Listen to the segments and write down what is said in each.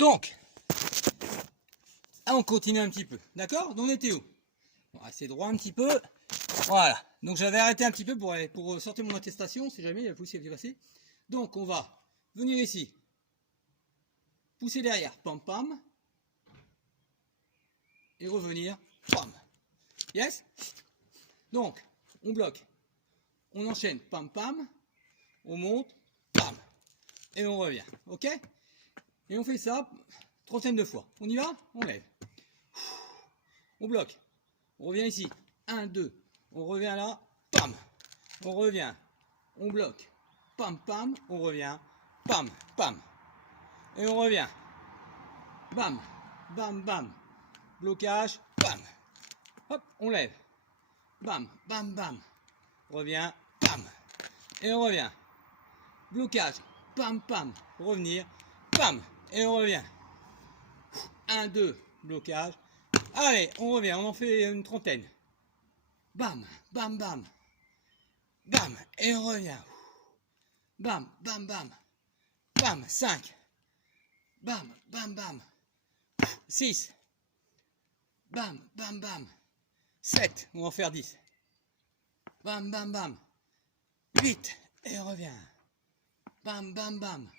Donc, on continue un petit peu. D'accord? Donc on était où? On va rester droit un petit peu. Voilà. Donc j'avais arrêté un petit peu pour sortir mon attestation, si jamais la poussée était passée. Donc on va venir ici. Pousser derrière. Pam pam. Et revenir. Pam. Yes? Donc, on bloque. On enchaîne. Pam pam. On monte. Pam. Et on revient. Ok? Et on fait ça trentaine de fois. On y va? On lève. On bloque. On revient ici. 1, 2. On revient là. Pam. On revient. On bloque. Pam, pam. On revient. Pam, pam. Et on revient. Bam. Bam, bam. Blocage. Bam. Hop. On lève. Bam, bam, bam. Revient. Pam. Et on revient. Blocage. Pam, pam. Revenir. Pam. Et on revient. 1, 2. Blocage. Allez, on revient. On en fait une trentaine. Bam, bam, bam. Bam. Et on revient. Bam, bam, bam. Bam. 5. Bam, bam, bam. 6. Bam, bam, bam. 7. On va en faire 10. Bam, bam, bam. 8. Et on revient. Bam, bam, bam.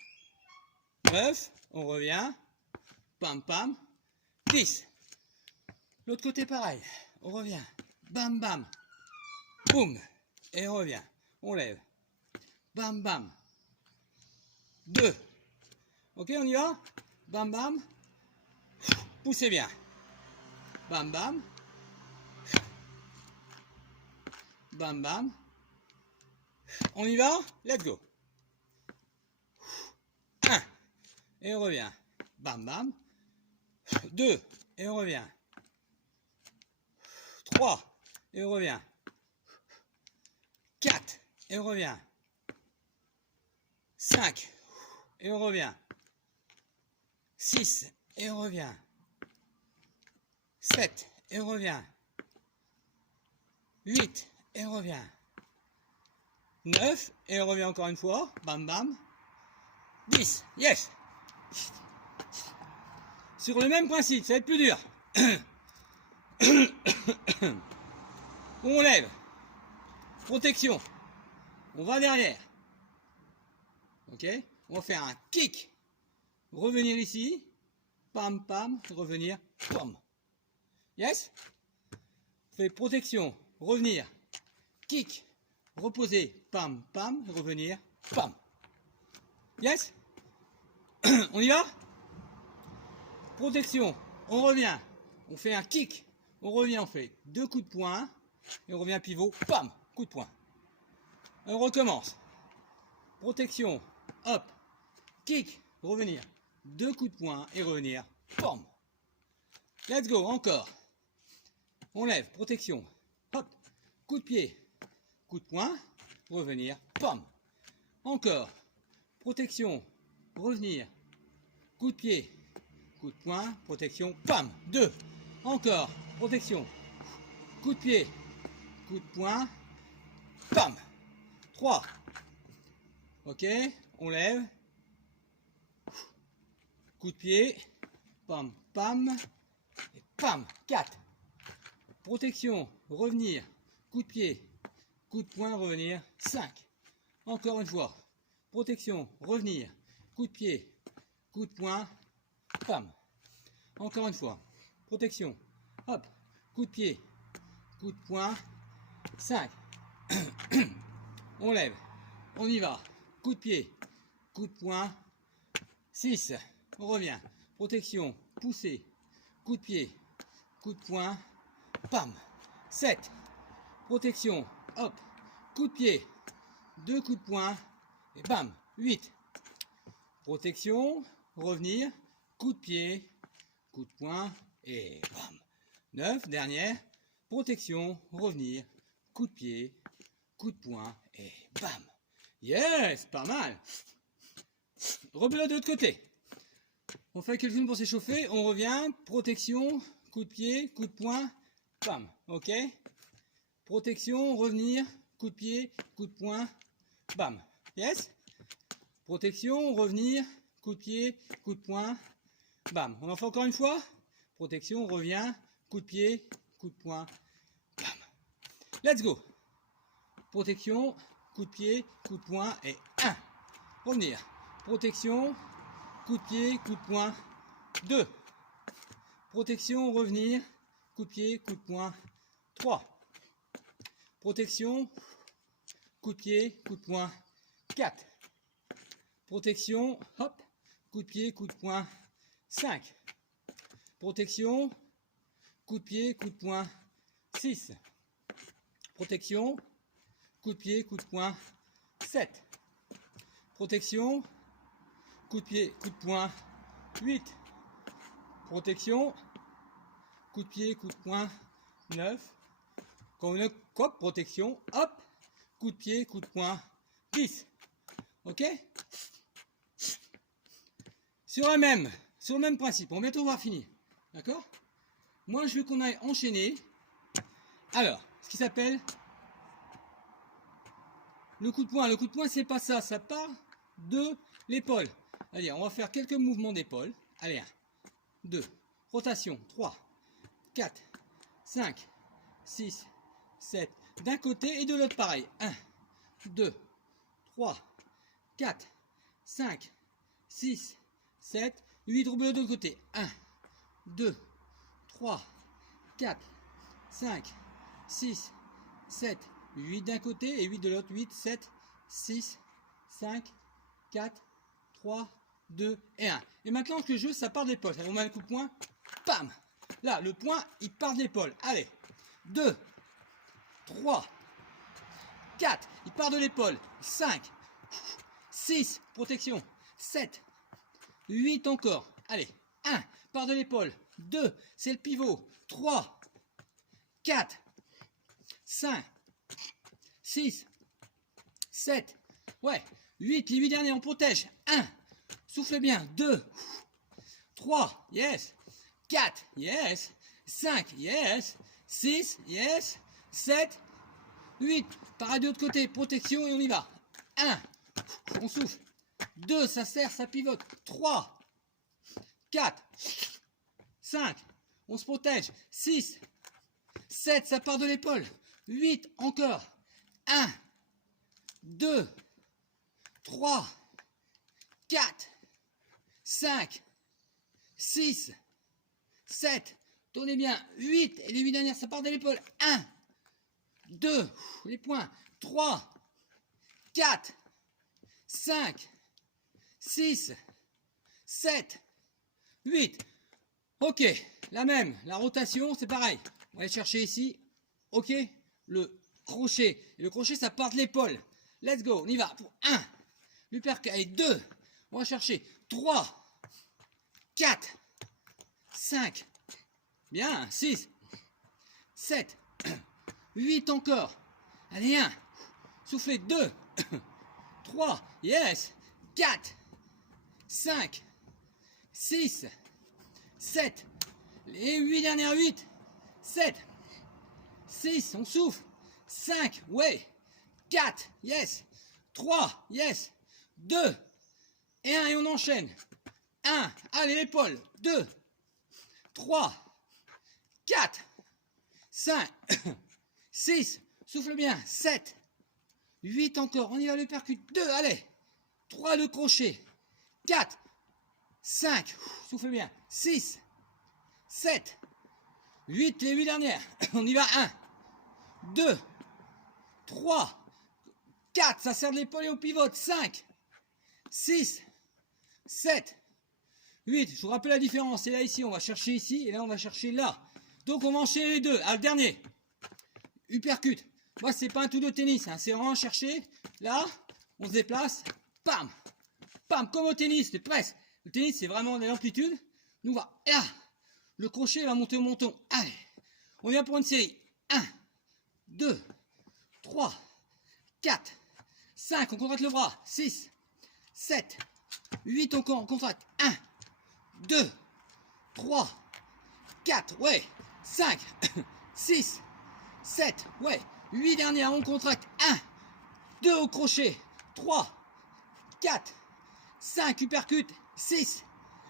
9. On revient. Pam, pam. 10. L'autre côté pareil. On revient. Bam, bam. Boum. Et on revient. On lève. Bam, bam. 2. Ok, on y va? Bam, bam. Poussez bien. Bam, bam. Bam, bam. On y va? Let's go. 1. Et on revient. Bam, bam. 2. Et on revient. 3. Et on revient. 4. Et on revient. 5. Et on revient. 6. Et on revient. 7. Et on revient. 8. Et on revient. 9. Et on revient encore une fois. Bam bam. 10. Yes. Sur le même principe, ça va être plus dur. On lève. Protection. On va derrière. Ok? On va faire un kick. Revenir ici. Pam, pam. Revenir. Pam. Yes? On fait protection. Revenir. Kick. Reposer. Pam, pam. Revenir. Pam. Yes? On y va? Protection. On revient. On fait un kick. On revient. On fait 2 coups de poing. Et on revient pivot. Pam. Coup de poing. On recommence. Protection. Hop. Kick. Revenir. 2 coups de poing. Et revenir. Pam. Let's go. Encore. On lève. Protection. Hop. Coup de pied. Coup de poing. Revenir. Pam. Encore. Protection. Revenir. Coup de pied. Coup de poing. Protection. Pam. 2. Encore. Protection. Coup de pied. Coup de poing. Pam. 3. Ok. On lève. Coup de pied. Pam. Pam. Et pam. 4. Protection. Revenir. Coup de pied. Coup de poing. Revenir. 5. Encore une fois. Protection. Revenir. Coup de pied. Coup de poing. Pam. Encore une fois. Protection. Hop. Coup de pied. Coup de poing. 5. On lève. On y va. Coup de pied. Coup de poing. 6. On revient. Protection. Poussée. Coup de pied. Coup de poing. Pam. 7. Protection. Hop. Coup de pied. 2 coups de poing. Et bam. 8. Protection. Revenir. Coup de pied. Coup de poing. Et bam. 9. Dernière. Protection. Revenir. Coup de pied. Coup de poing. Et bam. Yes. Pas mal. Rebelote de l'autre côté. On fait quelques-unes pour s'échauffer. On revient. Protection. Coup de pied. Coup de poing. Bam. Ok. Protection. Revenir. Coup de pied. Coup de poing. Bam. Yes. Protection. Revenir. Coup de pied. Coup de poing. bam. On en fait encore une fois. Protection, on revient. Coup de pied, coup de poing, bam. Let's go. Protection, coup de pied, coup de poing et 1. Revenir. Protection, coup de pied, coup de poing, 2. Protection, revenir. Coup de pied, coup de poing, 3. Protection, coup de pied, coup de poing, 4. Protection, hop, coup de pied, coup de poing, 5. Protection, coup de pied, coup de poing, 6. Protection, coup de pied, coup de poing, 7. Protection, coup de pied, coup de poing, 8. Protection, coup de pied, coup de poing, 9. Quand on a cop, protection, hop, coup de pied, coup de poing, 10. Ok? Sur le même principe, on va bientôt avoir fini. D'accord? Moi, je veux qu'on aille enchaîner. Alors, ce qui s'appelle le coup de poing. Le coup de poing, c'est pas ça. Ça part de l'épaule. Allez, on va faire quelques mouvements d'épaule. Allez, 1, 2, rotation, 3, 4, 5, 6, 7. D'un côté et de l'autre, pareil. 1, 2, 3, 4, 5, 6, 7, 8. Double de l'autre côté. 1, 2, 3, 4, 5, 6, 7, 8 d'un côté et 8 de l'autre. 8, 7, 6, 5, 4, 3, 2 et 1. Et maintenant, ce que je veux, ça part de l'épaule. On met un coup de poing. Pam! Là, le poing, il part de l'épaule. Allez. 2, 3, 4. Il part de l'épaule. 5, 6. Protection. 7, 8 encore. Allez. 1. Part de l'épaule. 2. C'est le pivot. 3, 4, 5, 6, 7. Ouais. 8. Les 8 derniers, on protège. 1. Soufflez bien. 2, 3. Yes. 4. Yes. 5. Yes. 6. Yes. 7. 8. Pareil de l'autre côté. Protection et on y va. 1. On souffle. 2. Ça serre, ça pivote. 3. 4. 5. On se protège. 6. 7. Ça part de l'épaule. 8. Encore. 1. 2. 3. 4. 5. 6. 7. Tournez bien. 8. Et les 8 dernières, ça part de l'épaule. 1. 2. Les points. 3. 4. 5. 6. 7. 8. Ok. La même. La rotation, c'est pareil. On va aller chercher ici. Ok. Le crochet. Et le crochet, ça part de l'épaule. Let's go. On y va. Pour 1. L'uppercut. Allez, 2. On va chercher. 3. 4. 5. Bien. 6. 7. 8 encore. Allez, 1. Soufflez. 2. 3. Yes. 4. 5. 6. 7. Les 8 dernières 8. 7. 6. On souffle. 5. Ouais. 4. Yes. 3. Yes. 2. Et 1. Et on enchaîne. 1. Allez, l'épaule. 2. 3. 4. 5. 6. Souffle bien. 7. 8 encore. On y va le percute. 2. Allez. 3 le crochet. 4. 5. Souffle bien. 6. 7. 8. Les 8 dernières. On y va. 1. 2. 3. 4. Ça serre de l'épaule et on pivote. 5. 6. 7. 8. Je vous rappelle la différence. Et là, ici, on va chercher ici. Et là, on va chercher là. Donc, on va enchaîner les deux. Ah, le dernier. Uppercut. Moi, c'est pas un tout de tennis. Hein. C'est vraiment chercher. Là, on se déplace. Pam. Pam. Comme au tennis. Presque. Le tennis, c'est vraiment de l'amplitude. Nous, on va là. Le crochet va monter au menton. Allez. On vient pour une série. 1, 2, 3, 4, 5. On contracte le bras. 6, 7, 8. On contracte. 1, 2, 3, 4. Ouais. 5, 6, 7. Ouais. 8 dernières. On contracte. 1, 2 au crochet. 3, 4, 5. Uppercut. 6,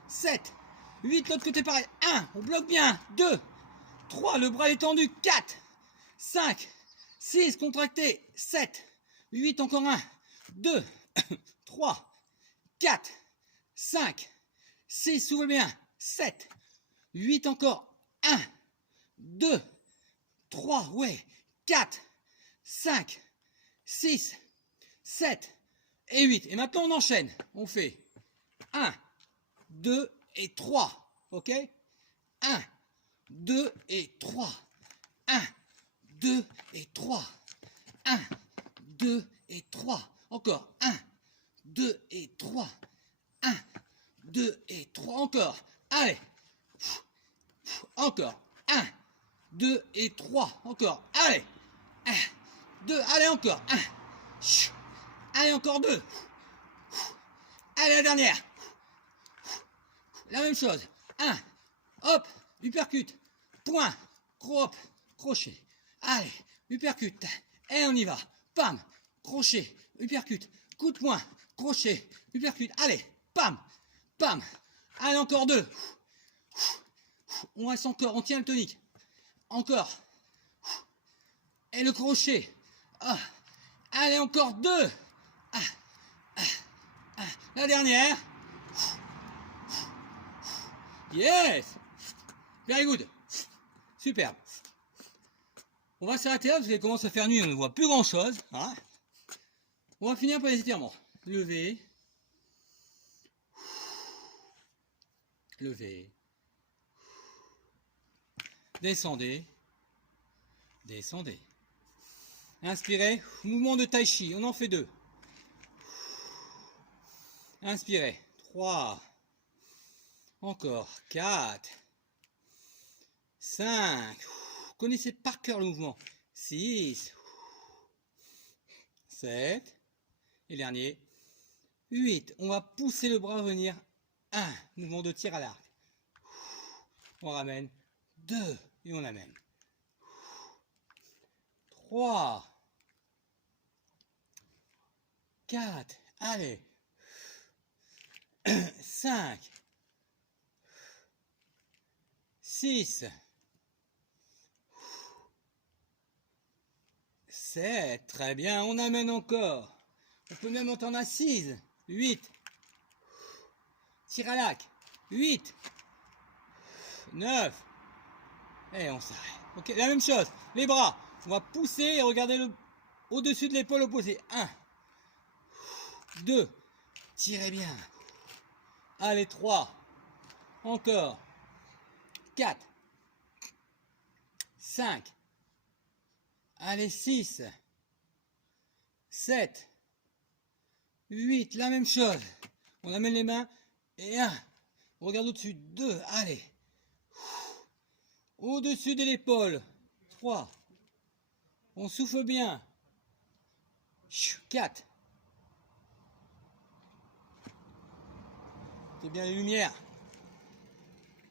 7, 8, l'autre côté pareil. 1, on bloque bien. 2, 3, le bras est tendu. 4, 5, 6, contracté. 7, 8, encore 1, 2, 3, 4, 5, 6, souffle bien. 7, 8 encore. 1, 2, 3, ouais. 4, 5, 6, 7 et 8. Et maintenant, on enchaîne. On fait 1, 2 et 3. Ok? 1, 2 et 3. 1, 2 et 3. 1, 2 et 3. Encore. 1, 2 et 3. 1, 2 et 3. Encore. Allez. Encore. 1, 2 et 3. Encore. Allez. 1, 2. Allez, encore. 1. Allez, encore 2. Allez, la dernière. La même chose. 1. Hop. Uppercut. Point. Hop. Crochet. Allez. Uppercut. Et on y va. Pam. Crochet. Uppercut. Coup de poing. Crochet. Uppercut. Allez. Pam. Pam. Allez, encore 2. On reste encore. On tient le tonique. Encore. Et le crochet. Ah. Allez, encore 2. La dernière. Yes. Very good. Superbe. On va s'arrêter là parce qu'il commence à faire nuit, on ne voit plus grand chose. Hein. On va finir par les étirements. Levez. Levez. Descendez. Descendez. Inspirez. Mouvement de tai chi. On en fait 2. Inspirez. 3. Encore. 4. 5. Vous connaissez par cœur le mouvement. 6. 7. Et dernier. 8. On va pousser le bras à venir. 1. Mouvement de tir à l'arc. On ramène. 2. Et on amène. 3. 4. Allez. 5. 6. 7. Très bien. On amène encore. On peut même entendre à 6. 8. Tir à l'arc. 8. 9. Et on s'arrête. Ok, la même chose. Les bras. On va pousser et regarder au-dessus de l'épaule opposée. 1. 2. Tirez bien. Allez, 3. Encore. 4. 5. Allez, 6. 7. 8. La même chose. On amène les mains. Et 1. On regarde au-dessus. 2. Allez. Au-dessus de l'épaule. 3. On souffle bien. 4. C'est bien les lumières.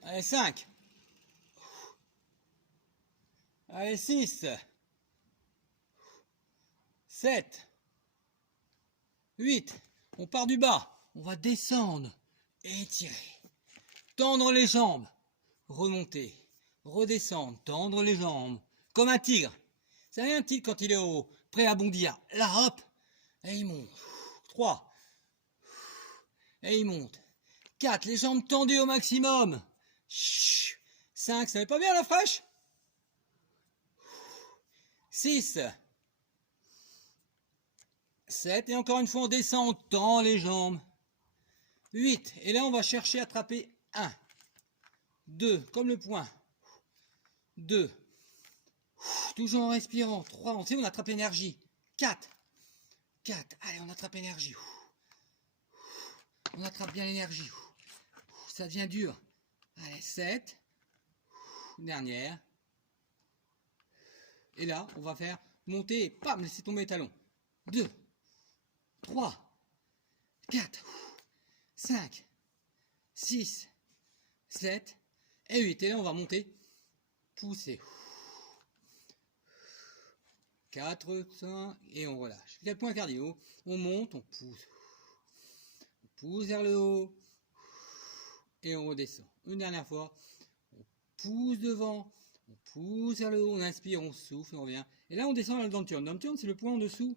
Allez, 5. Allez, 6. 7. 8. On part du bas. On va descendre. Étirer. Tendre les jambes. Remonter. Redescendre. Tendre les jambes. Comme un tigre. Vous savez un tigre quand il est prêt à bondir. Là, hop. Et il monte. 3. Et il monte. 4. Les jambes tendues au maximum. 5. Ça n'est pas bien la fraîche. 6. 7. Et encore une fois, on descend, on tend les jambes. 8. Et là, on va chercher à attraper 1. 2. Comme le poing. 2. Toujours en respirant. 3. On sait, on attrape l'énergie. 4. 4. Allez, on attrape l'énergie. On attrape bien l'énergie. Ça devient dur. Allez, 7. Dernière. Et là, on va faire monter et pam, laisser tomber les talons. 2. 3. 4. 5. 6. 7. Et 8. Et là, on va monter. Pousser. 4, 5. Et on relâche. 4 points cardio. On monte, on pousse. On pousse vers le haut. et on redescend. Une dernière fois, on pousse devant, on pousse vers le haut, on inspire, on souffle, on revient. Et là, on descend dans le dantium. Le dantium, c'est le point en dessous,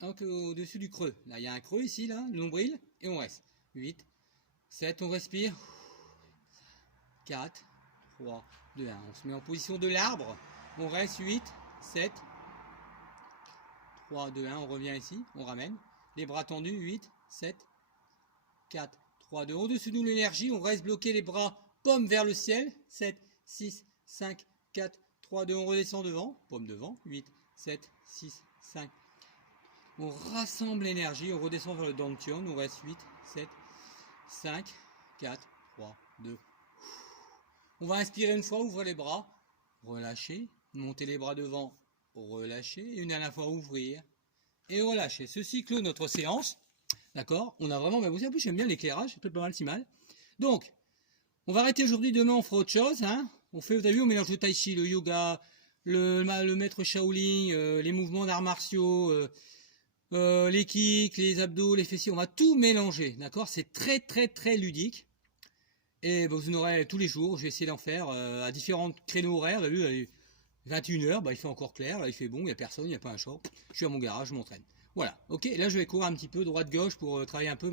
donc au-dessus du creux. Là, il y a un creux ici, là, le nombril, et on reste. 8, 7, on respire. 4, 3, 2, 1. On se met en position de l'arbre. On reste 8, 7, 3, 2, 1. On revient ici, on ramène. Les bras tendus, 8, 7, 4, 3, 2. Au-dessus de nous, l'énergie. On reste bloqué, les bras paume vers le ciel. 7, 6, 5, 4, 3, 2. On redescend devant. Paume devant. 8, 7, 6, 5. On rassemble l'énergie. On redescend vers le dantium. On reste 8, 7, 5, 4, 3, 2. On va inspirer une fois, ouvrir les bras, relâcher, monter les bras devant, relâcher, et une dernière fois ouvrir et relâcher. Ceci clôt notre séance, d'accord? On a vraiment bien bossé, en plus j'aime bien l'éclairage, c'est peut-être pas mal si mal. Donc, on va arrêter aujourd'hui, demain on fera autre chose, hein? On fait, vous avez vu, on mélange le tai chi, le yoga, le maître Shaolin, les mouvements d'arts martiaux, les kicks, les abdos, les fessiers, on va tout mélanger, d'accord? C'est très très très ludique. Et vous en aurez tous les jours, je vais essayer d'en faire à différents créneaux horaires. Vous avez vu, 21h, il fait encore clair, là il fait bon, il n'y a personne, il n'y a pas un chat. Je suis à mon garage, je m'entraîne. Voilà, ok, là je vais courir un petit peu droite-gauche pour travailler un peu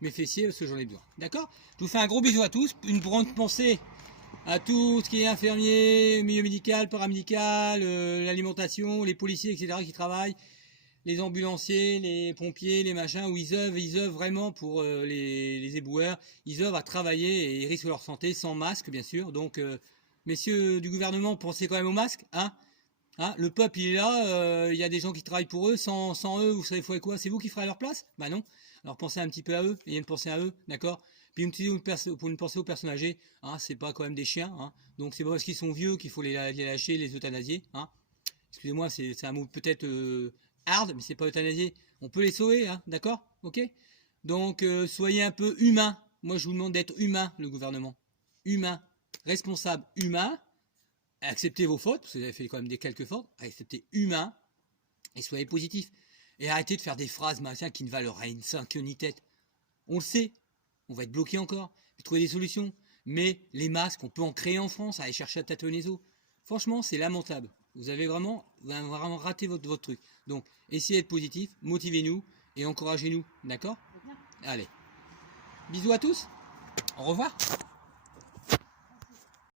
mes fessiers parce que j'en ai besoin. D'accord? Je vous fais un gros bisou à tous, une grande pensée à tout ce qui est infirmier, milieu médical, paramédical, l'alimentation, les policiers, etc. qui travaillent. Les ambulanciers, les pompiers, les machins, où ils œuvrent vraiment pour les éboueurs, ils œuvrent à travailler et ils risquent leur santé sans masque, bien sûr. Donc, messieurs du gouvernement, pensez quand même au masque, hein, hein, le peuple, il est là, il y a des gens qui travaillent pour eux, sans eux, vous savez quoi, c'est vous qui ferez à leur place? Bah non. Alors pensez un petit peu à eux, ayez une pensée à eux, d'accord? Puis pour une pensée aux personnes âgées, hein, c'est pas quand même des chiens, hein, donc c'est pas parce qu'ils sont vieux qu'il faut les lâcher, les euthanasier, hein. Excusez-moi, c'est un mot peut-être hard, mais c'est pas euthanasier. On peut les sauver, hein, d'accord? Ok? Donc, soyez un peu humain. Moi, je vous demande d'être humain, le gouvernement. Humain. Responsable humain. Acceptez vos fautes, parce que vous avez fait quand même quelques fautes. Acceptez humain. Et soyez positif. Et arrêtez de faire des phrases, machin, qui ne valent rien, sans queue ni tête. On le sait. On va être bloqué encore. Trouver des solutions. Mais les masques, on peut en créer en France. Aller chercher à tâtonner les eaux. Franchement, c'est lamentable. Vous avez vraiment raté votre truc. Donc, essayez d'être positif, motivez-nous et encouragez-nous. D'accord? Allez. Bisous à tous. Au revoir.